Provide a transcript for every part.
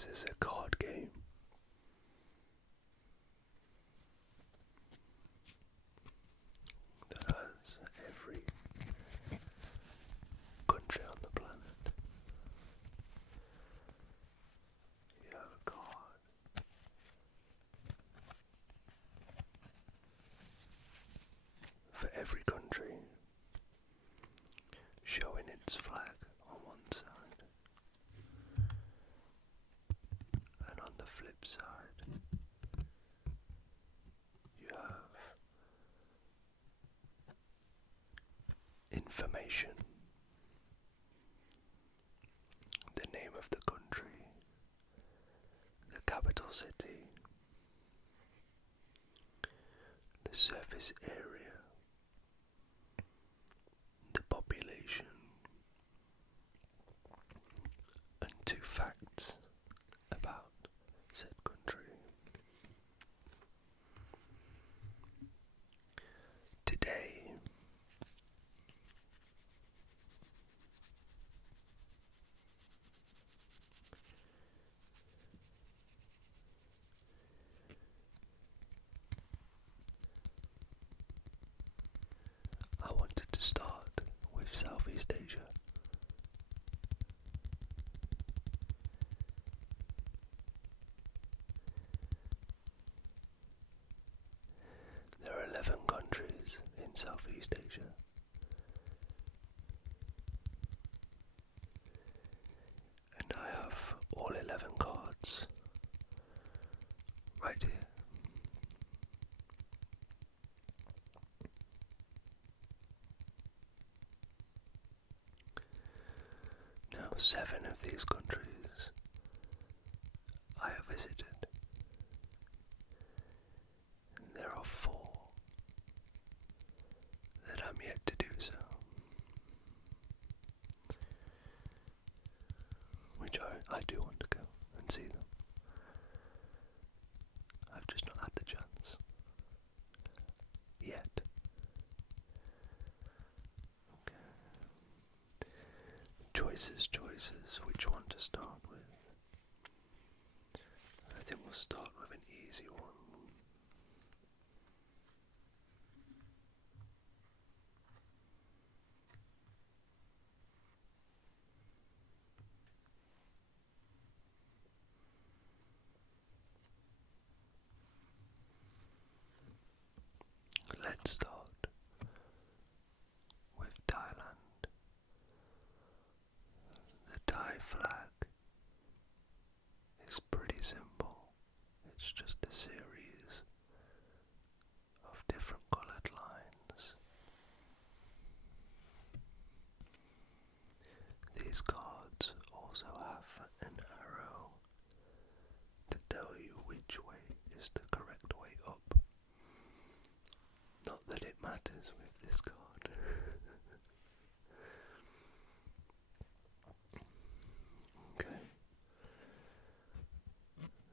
This is a card game. That has every country on the planet. You have a card for every country, showing its flag on one side, and on the flip side you have information, the name of the country, the capital city, the surface area, the population, and 2 facts about said country. Today, I wanted to start with Southeast Asia. There are 11 countries in Southeast Asia. And I have all 11 cards right here. Now, 7 of these countries I have visited. And there are 4 that I'm yet to do so, which I do want to go and see them. I've just not had the chance yet. Okay. Choices, which one to start with? I think we'll start with an easy one. Let's start with Thailand. The Thai flag is pretty simple. It's just a series of different colored lines. These cards also have an arrow to tell you which way is the correct way up. Not that it matters with this card. Okay.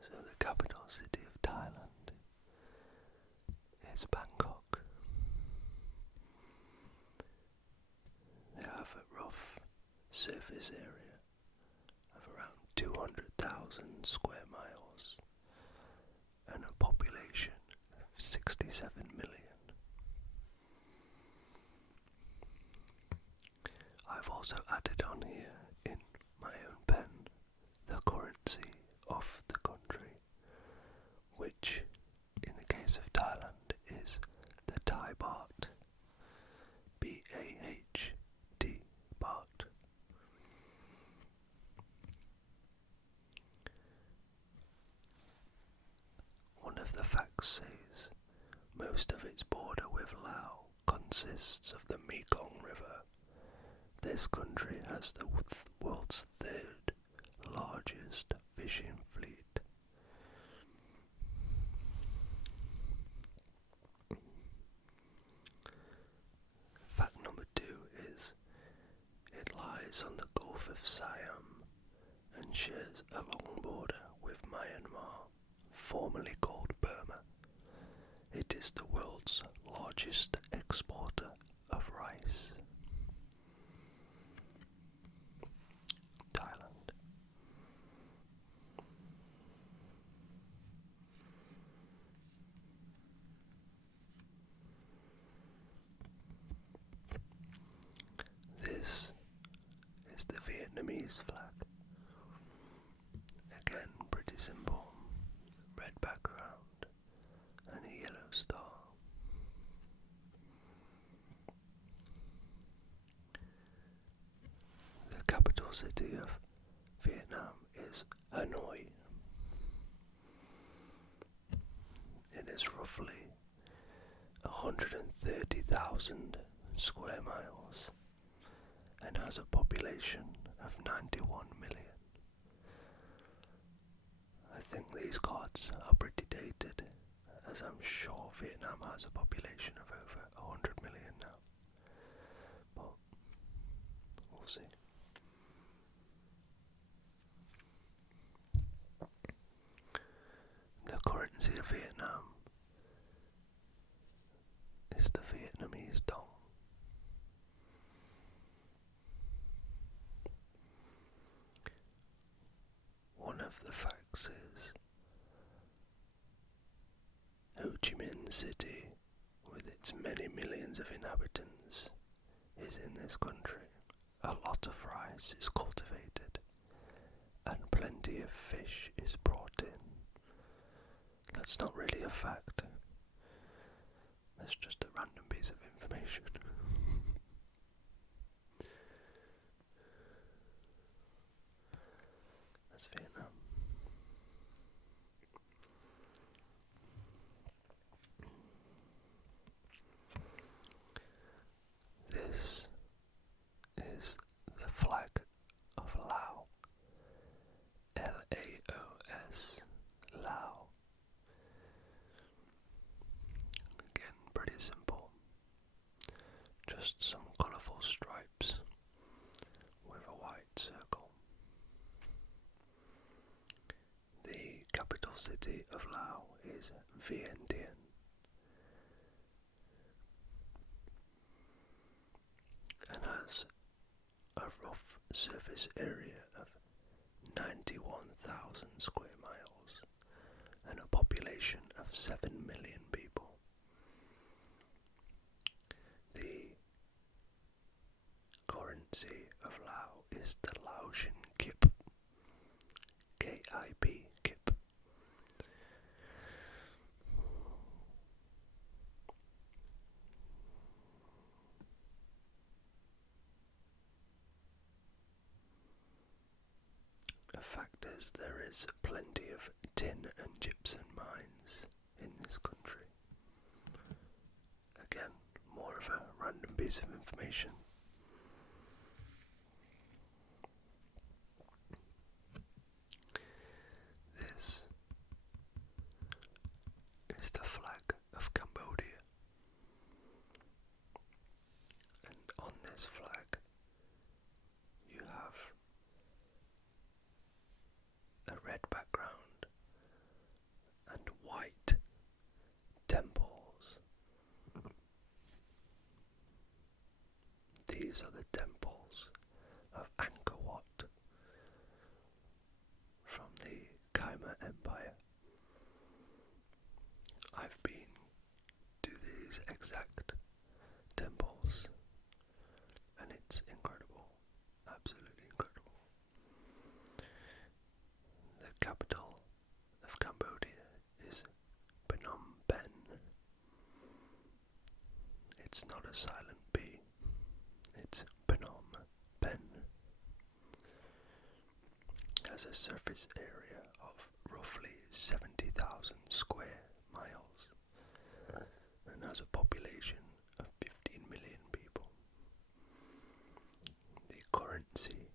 So the capital city of Thailand is Bangkok. They have a rough surface area of around 200,000 square miles and a population of 67 million. I've also added on here in my own pen the currency of the country, which in the case of Thailand is the Thai baht, B-A-H-T, baht. One of the facts says most of its border with Laos consists of the Mekong River. This country has the world's 3rd largest fishing fleet. Fact number 2 is it lies on the Gulf of Siam and shares a long border with Myanmar, formerly called Burma. It is the world's largest exporter of rice. Thailand. Vietnamese flag. Again, pretty simple. Red background and a yellow star. The capital city of Vietnam is Hanoi. It is roughly 130,000 square miles and has a population of 91 million. I think these cards are pretty dated, as I'm sure Vietnam has a population of over 100 million now. But we'll see. The currency of Vietnam is the Vietnamese dong. One of the facts is Ho Chi Minh City, with its many millions of inhabitants, is in this country. A lot of rice is cultivated and plenty of fish is brought in. That's not really a fact. That's just a random piece of information. That's Vietnam. This is the flag of Laos. Laos. Laos. Again, pretty simple. Just some colourful stripes with a white circle. The capital city of Laos is Vientiane. And has a rough surface area of 91,000 square miles and a population of 7 million people. The currency of Laos is the Laotian kip, K-I-P, kip. The fact is, there is plenty of tin and gypsum mines in this country. Again, more of a random piece of information. This is the flag of Cambodia. And on this flag, you have a red background and white temples. These are the temples of Angkor Wat from the Khmer Empire. I've been to these exact temples and it's incredible, absolutely incredible. The capital of Cambodia is Phnom Penh. It's not a silent P, it's Phnom Penh. It has a surface area of roughly 70,000 square miles and has a population of 15 million people. The currency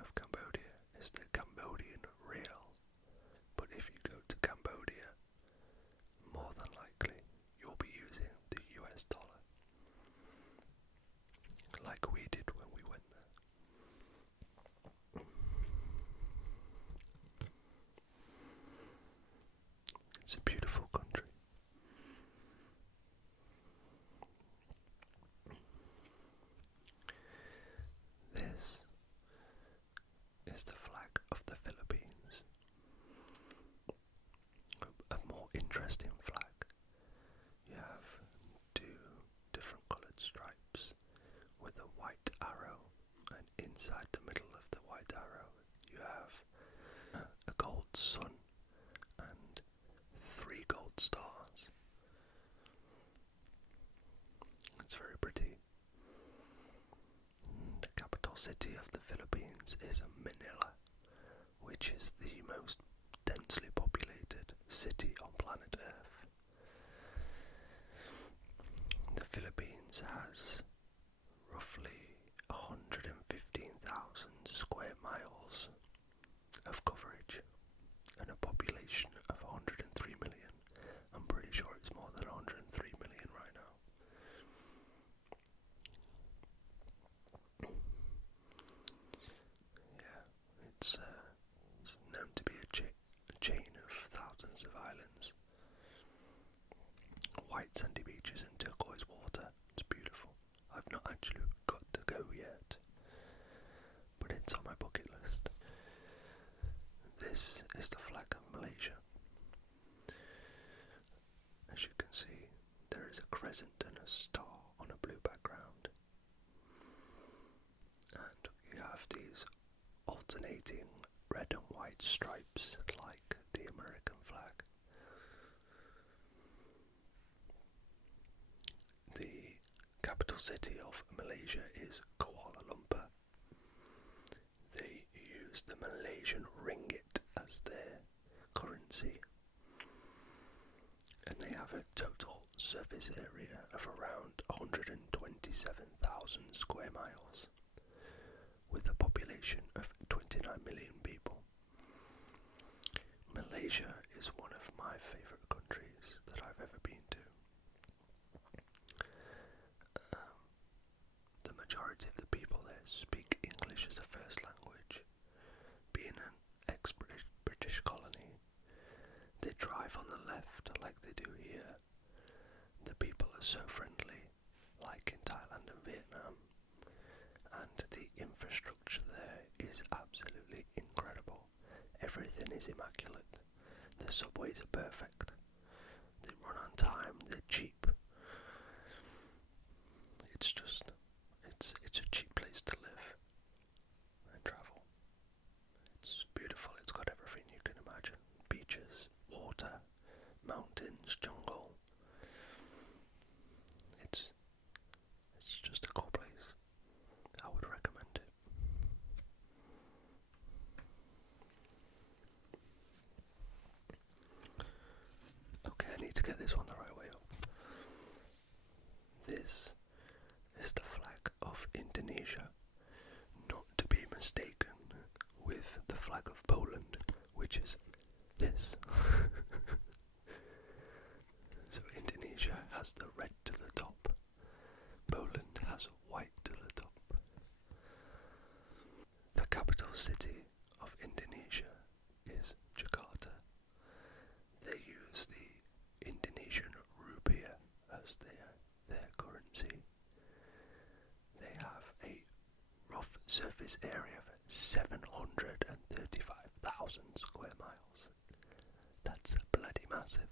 of Cambodia is the Cambodian riel, but if you go to Cambodia, more than likely you'll be using the US dollar, like we did when we went there. It's a beautiful country. This is the flag of the Philippines. A more interesting flag. You have two different coloured stripes with a white arrow, and inside inside the middle of the white arrow, you have a gold sun and 3 gold stars. It's very pretty. The capital city of the Philippines is Manila, which is the most densely populated city on planet Earth. The Philippines has roughly 115,000 square miles of coverage and a population of 103 million. I'm pretty sure it's more than 103 million right now. Yeah, it's known to be a chain of thousands of islands. White sandy beaches and turquoise water. It's beautiful. I've not actually got to go yet, but it's on my bucket list. This is the flag of Malaysia. As you can see, there is a crescent and a star on a blue background. And you have these alternating red and white stripes like the American flag. The capital city of Malaysia is Kuala Lumpur. They use the Malaysian ringgit as their currency, and they have a total surface area of around 127,000 square miles, with a population of 29 million people. Malaysia is one of my favourite countries that I've ever been to. The majority of the people there speak English as a first language. Being an ex-British colony, they drive on the left like they do here. The people are so friendly, like in Thailand and Vietnam, and the infrastructure there is absolutely incredible. Everything is immaculate. The subways are perfect. They run on time, they're cheap. It's a cheap place to live and travel. It's beautiful, it's got everything you can imagine. Beaches, water, mountains, jungle. It's just a cool place. I would recommend it. Okay, I need to get this one the right way up. This is the flag of Indonesia, not to be mistaken with the flag of Poland, which is this. So Indonesia has the red to the top, Poland has white to the top. The capital city of Indonesia is Jakarta. They use the Indonesian rupiah as their currency. They have a rough surface area of 735,000 square miles. That's bloody massive.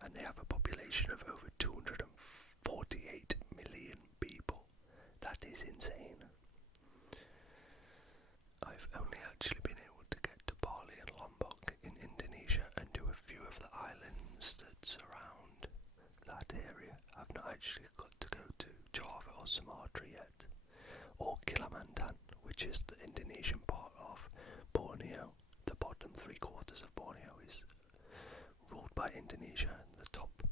And they have a population of over 248 million people. That is insane. I've only actually been able to get to Bali and Lombok in Indonesia and do a few of the islands that surround that area. I've not actually got to go to Java or Sumatra yet, or Kalimantan, which is the Indonesian part of Borneo. The bottom 3/4 of Borneo is ruled by Indonesia, and the top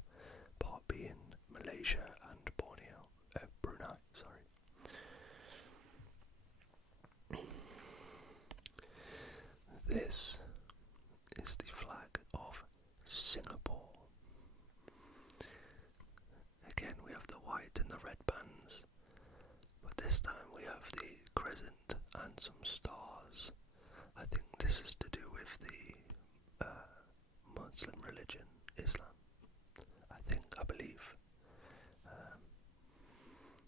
part being Malaysia and Brunei, sorry. This is the flag of Singapore. Again, we have the white and the red bands, but this time we have the crescent and some stars. I think this is to do with the Muslim religion, Islam. I believe.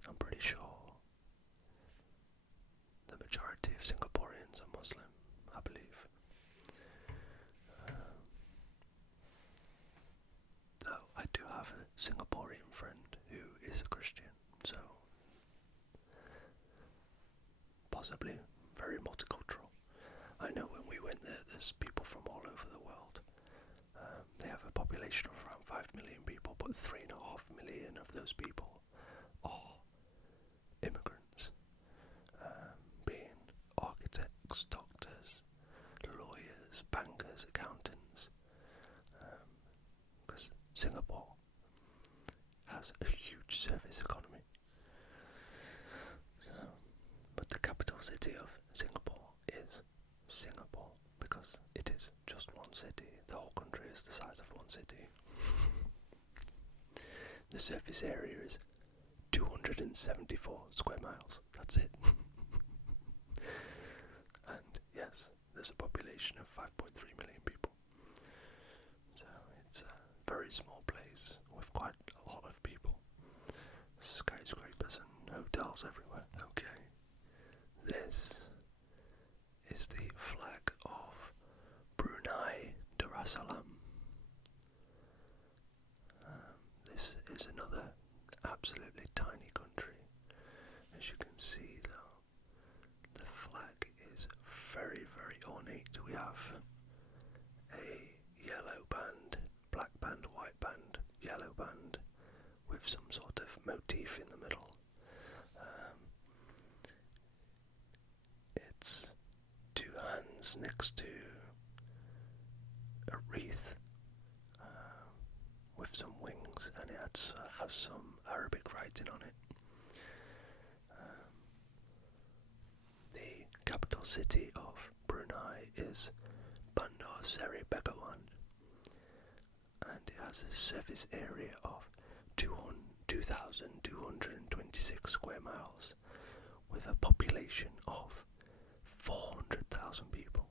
I'm pretty sure the majority of Singaporeans are Muslim, I believe. Though I do have a Singaporean friend who is a Christian, so possibly very multicultural. I know when we went there, there's people from all over the world. They have a population of around 5 million people, but 3.5 million of those people are immigrants, being architects, doctors, lawyers, bankers, accountants, because Singapore has a huge service economy. So, but the capital city of Singapore is Singapore because it is just one city. The whole country is the size of one city. The surface area is 274 square miles. That's it. And yes, there's a population of 5.3 million people. So it's a very small place with quite a lot of people. Skyscrapers and hotels everywhere. Okay. This is the flag of Brunei Darussalam. This is another absolutely tiny country. As you can see though, the flag is very, very ornate. We have a yellow band, black band, white band, yellow band with some sort of motif in the middle. It's two hands next to a wreath with some wings, and it has some Arabic writing on it. The capital city of Brunei is Bandar Seri Begawan, and it has a surface area of 2,226 square miles with a population of 400,000 people.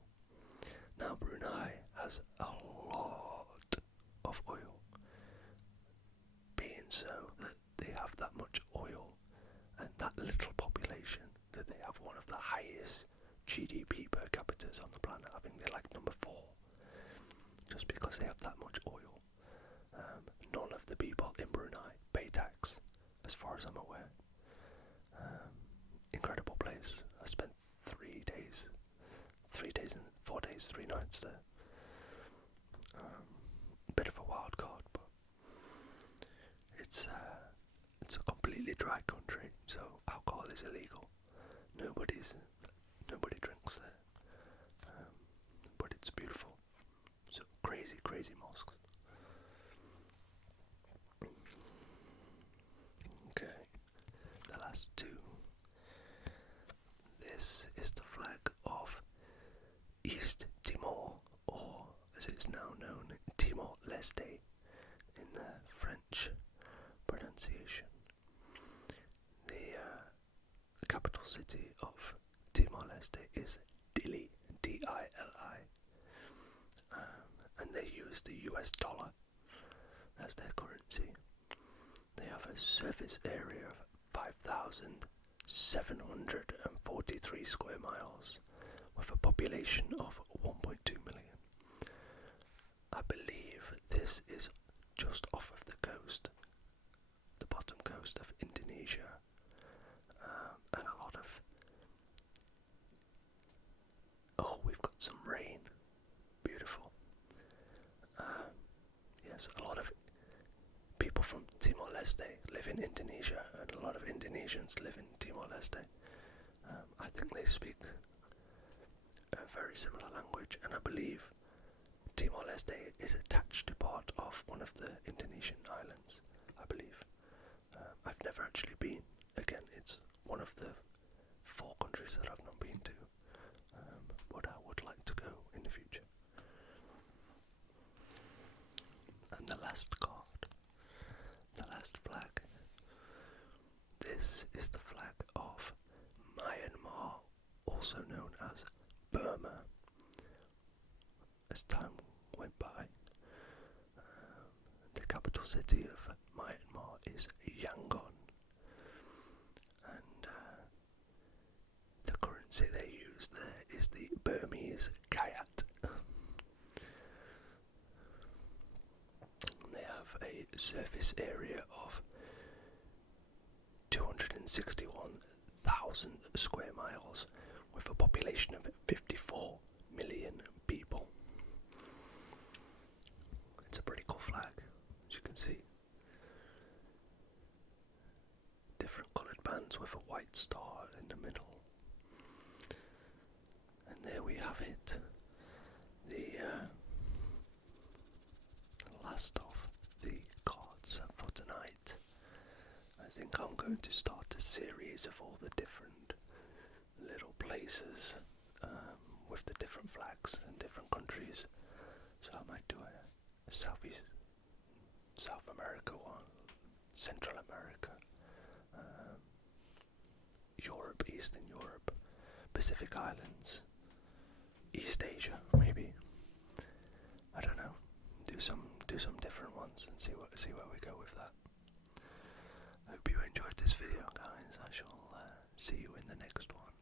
Now Brunei has a lot of oil, being so that they have that much oil and that little population that they have one of the highest GDP per capita on the planet. I think they're like number 4, just because they have that much oil. None of the people in Brunei pay tax, as far as I'm aware. Incredible place. I spent 3 days and 4 days, 3 nights there. Bit of a wild card, but it's a completely dry country, so alcohol is illegal. Nobody drinks there, but it's beautiful. So crazy mosques. Okay, the last two. This is the flag of East Timor, or as it's now known, Timor-Leste in the French pronunciation. The capital city of Timor-Leste is Dili, D-I-L-I, and they use the US dollar as their currency. They have a surface area of 5,743 square miles with a population of 1.2 million. I believe this is just off of the coast, the bottom coast of Indonesia, and a lot of... Oh, we've got some rain. Beautiful. Yes, a lot of people from Timor-Leste live in Indonesia, and a lot of Indonesians live in Timor-Leste. I think they speak a very similar language, and I believe Timor-Leste is attached to part of one of the Indonesian islands, I believe. I've never actually been. Again, it's one of the 4 countries that I've not been to, but I would like to go in the future. And the last card, the last flag. This is the flag of Myanmar, also known as Burma. As time went by, the capital city of Myanmar is Yangon, and the currency they use there is the Burmese kyat. They have a surface area of 261,000 1,000 square miles with a population of 54 million people. It's a pretty cool flag, as you can see. Different coloured bands with a white star in the middle. And there we have it. The last of the cards for tonight. I think I'm going to start a series of all the different little places with the different flags and different countries. So I might do a South America one, Central America, Europe, Eastern Europe, Pacific Islands, East Asia, maybe. I don't know. Do some different ones and see where we go with that. I hope you enjoyed this video, guys. I shall see you in the next one.